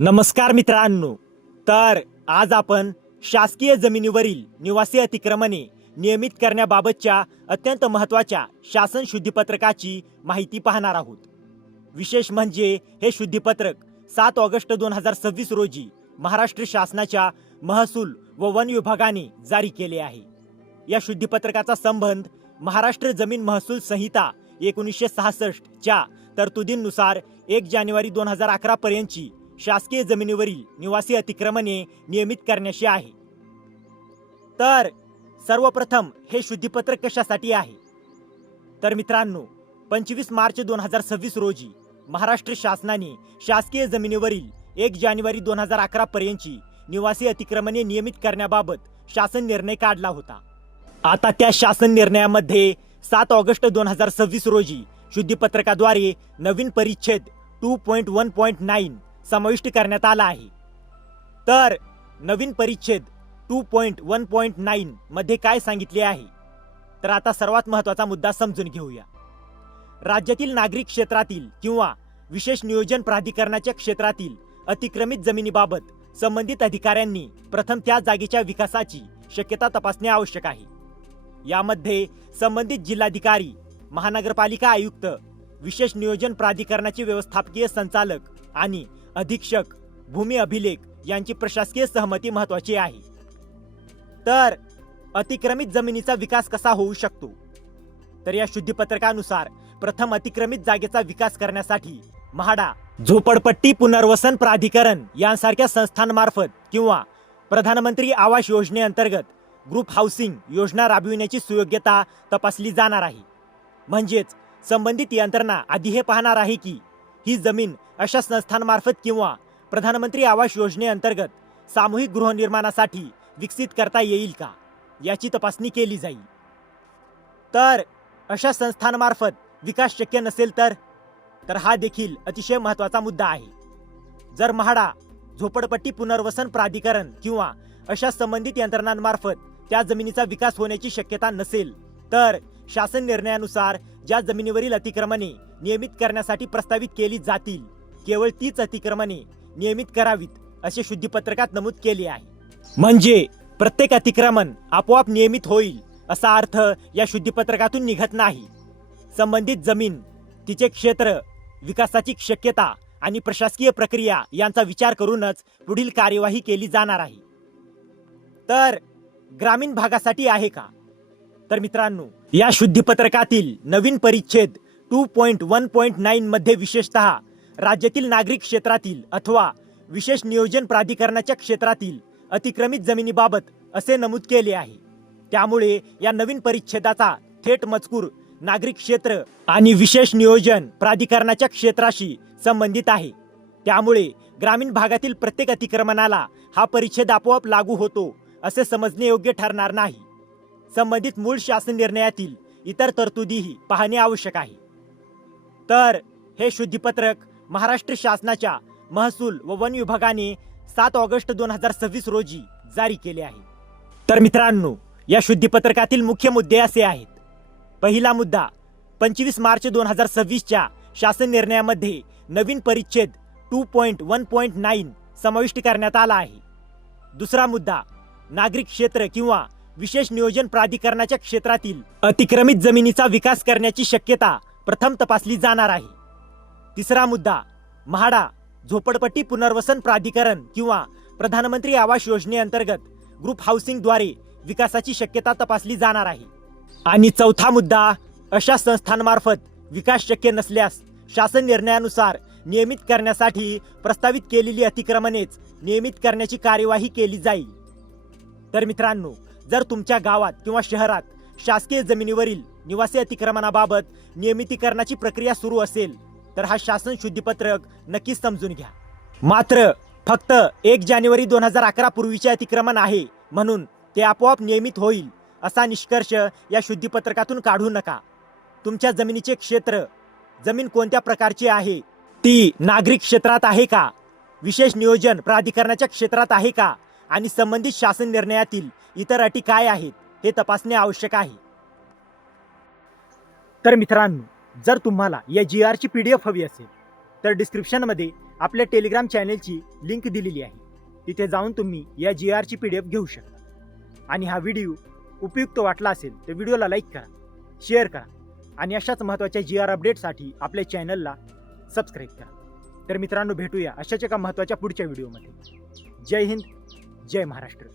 नमस्कार मित्रांनो. तर आज आपण शासकीय जमिनीवरील निवासी अतिक्रमणे नियमित करण्याबाबतच्या अत्यंत महत्त्वाच्या शासन शुद्धीपत्रकाची माहिती पाहणार आहोत. विशेष म्हणजे हे शुद्धीपत्रक 7 ऑगस्ट 2026 रोजी महाराष्ट्र शासनाच्या महसूल व वन विभागाने जारी केले आहे. या शुद्धीपत्रकाचा संबंध महाराष्ट्र जमीन महसूल संहिता 1966 च्या तरतुदींनुसार 1 जानेवारी 2011 पर्यंतची शासकीय जमिनीवरील निवासी अतिक्रमणे नियमित करण्याशी आहे. तर सर्वप्रथम हे शुद्धीपत्रक कशासाठी आहे? तर मित्रांनो, 25 मार्च 2026 रोजी महाराष्ट्र शासनाने शासकीय जमिनीवरील 1 जानेवारी 2011 पर्यंतची निवासी अतिक्रमणे नियमित करण्याबाबत शासन निर्णय काढला होता. आता त्या शासन निर्णयामध्ये 7 ऑगस्ट 2026 रोजी शुद्धीपत्रकाद्वारे नवीन परिच्छेद 2.1.9 समाविष्ट करण्यात आला आहे. तर नवीन परिच्छेद 2.1.9 मध्ये काय सांगितले आहे? तर आता सर्वात महत्त्वाचा मुद्दा समजून घेऊया. राज्यातील नागरिक क्षेत्रातील किंवा विशेष नियोजन प्राधिकरणाच्या क्षेत्रातील अतिक्रमित जमिनीबाबत संबंधित अधिकाऱ्यांनी प्रथम त्या जागेच्या विकासाची शक्यता तपासणे आवश्यक आहे. यामध्ये संबंधित जिल्हाधिकारी, महानगरपालिका आयुक्त, विशेष नियोजन प्राधिकरणाचे व्यवस्थापकीय संचालक आणि अधीक्षक भूमी अभिलेख यांची प्रशासकीय सहमती महत्त्वाची आहे. तर अतिक्रमित जमिनीचा विकास कसा होऊ शकतो? तर या शुद्धीपत्रकानुसार प्रथम अतिक्रमित जागेचा विकास करण्यासाठी म्हाडा, झोपडपट्टी पुनर्वसन प्राधिकरण यांसारख्या संस्थांमार्फत किंवा प्रधानमंत्री आवास योजनेअंतर्गत ग्रुप हाऊसिंग योजना राबविण्याची सुयोग्यता तपासली जाणार आहे. म्हणजेच संबंधित यंत्रणा आधी हे पाहणार आहे की ही जमीन अशा संस्थांमार्फत किंवा प्रधानमंत्री आवास योजनेअंतर्गत सामूहिक गृहनिर्माणासाठी विकसित करता येईल का, याची तपासणी केली जाईल. तर अशा संस्थांमार्फत विकास शक्य नसेल तर हा देखील अतिशय महत्त्वाचा मुद्दा आहे. जर म्हाडा, झोपडपट्टी पुनर्वसन प्राधिकरण किंवा अशा संबंधित यंत्रणांमार्फत त्या जमिनीचा विकास होण्याची शक्यता नसेल तर शासन निर्णयानुसार ज्या जमिनीवरील अतिक्रमणे नियमित करण्यासाठी प्रस्तावित केली जातील केवळ तीच अतिक्रमणे नियमित करावीत असे शुद्धीपत्रकात नमूद केले आहे. म्हणजे प्रत्येक अतिक्रमण आपोआप नियमित होईल असा अर्थ या शुद्धीपत्रकातून निघत नाही. संबंधित जमीन, तिचे क्षेत्र, विकासाची शक्यता आणि प्रशासकीय प्रक्रिया यांचा विचार करूनच पुढील कार्यवाही केली जाणार आहे. तर ग्रामीण भागासाठी आहे का? तर मित्रांनो, या शुद्धीपत्रकातील नवीन परिच्छेद 2.1.9 मध्ये विशेषतः राज्यातील नागरिक क्षेत्रातील अथवा विशेष नियोजन प्राधिकरणाच्या क्षेत्रातील अतिक्रमित जमिनीबाबत असे नमूद केले आहे. त्यामुळे या नवीन परिच्छेदाचा थेट मजकूर नागरिक क्षेत्र आणि विशेष नियोजन प्राधिकरणाच्या क्षेत्राशी संबंधित आहे. त्यामुळे ग्रामीण भागातील प्रत्येक अतिक्रमणाला हा परिच्छेद आपोआप लागू होतो असे समजणे योग्य ठरणार नाही. संबंधित मूळ शासन निर्णयातील इतर तरतुदीही पाहणे आवश्यक आहे. तर हे शुद्धीपत्रक महाराष्ट्र शासनाच्या महसूल व वन विभागाने 7 ऑगस्ट 2026 रोजी जारी केले आहे. तर मित्रांनो, या शुद्धीपत्रकातील मुख्य मुद्दे असे आहेत. पहिला मुद्दा, 25 मार्च 2026 च्या शासन निर्णयामध्ये नवीन परिच्छेद 2.1.9 समाविष्ट करण्यात आला आहे. दुसरा मुद्दा, नागरिक क्षेत्र किंवा विशेष नियोजन प्राधिकरणाच्या क्षेत्रातील अतिक्रमित जमिनीचा विकास करण्याची शक्यता प्रथम तपासली जाणार आहे. तिसरा मुद्दा, म्हाडा, झोपडपट्टी पुनर्वसन प्राधिकरण किंवा प्रधानमंत्री आवास योजनेअंतर्गत ग्रुप हाऊसिंगद्वारे विकासाची शक्यता तपासली जाणार आहे. आणि चौथा मुद्दा, अशा संस्थांमार्फत विकास शक्य नसल्यास शासन निर्णयानुसार नियमित करण्यासाठी प्रस्तावित केलेली अतिक्रमणेच नियमित करण्याची कार्यवाही केली जाईल. तर मित्रांनो, जर तुमच्या गावात किंवा शहरात शासकीय जमिनीवरील निवासी अतिक्रमणाबाबत नियमितीकरणाची प्रक्रिया सुरू असेल तर हा शासन शुद्धीपत्रक नक्कीच समजून घ्या. मात्र फक्त 1 जानेवारी 2011 पूर्वीचे अतिक्रमण आहे म्हणून ते आपोआप नियमित होईल असा निष्कर्ष या शुद्धीपत्रकातून काढू नका. तुमच्या जमिनीचे क्षेत्र, जमीन कोणत्या प्रकारची आहे, ती नागरिक क्षेत्रात आहे का, विशेष नियोजन प्राधिकरणाच्या क्षेत्रात आहे का आणि संबंधित शासन निर्णयातील इतर अटी काय आहेत हे तपासणे आवश्यक आहे. तर मित्रांनो, जर तुम्हाला या GR ची PDF हवी असेल तर डिस्क्रिप्शनमध्ये आपल्या टेलिग्राम चॅनेलची लिंक दिलेली आहे. तिथे जाऊन तुम्ही या GRची PDF घेऊ शकता. आणि हा व्हिडिओ उपयुक्त वाटला असेल तर व्हिडिओला लाईक करा, शेअर करा आणि अशाच महत्त्वाच्या GR अपडेटसाठी आपल्या चॅनलला सबस्क्राईब करा. तर मित्रांनो, भेटूया अशाच एका महत्त्वाच्या पुढच्या व्हिडिओमध्ये. जय हिंद, जय महाराष्ट्र.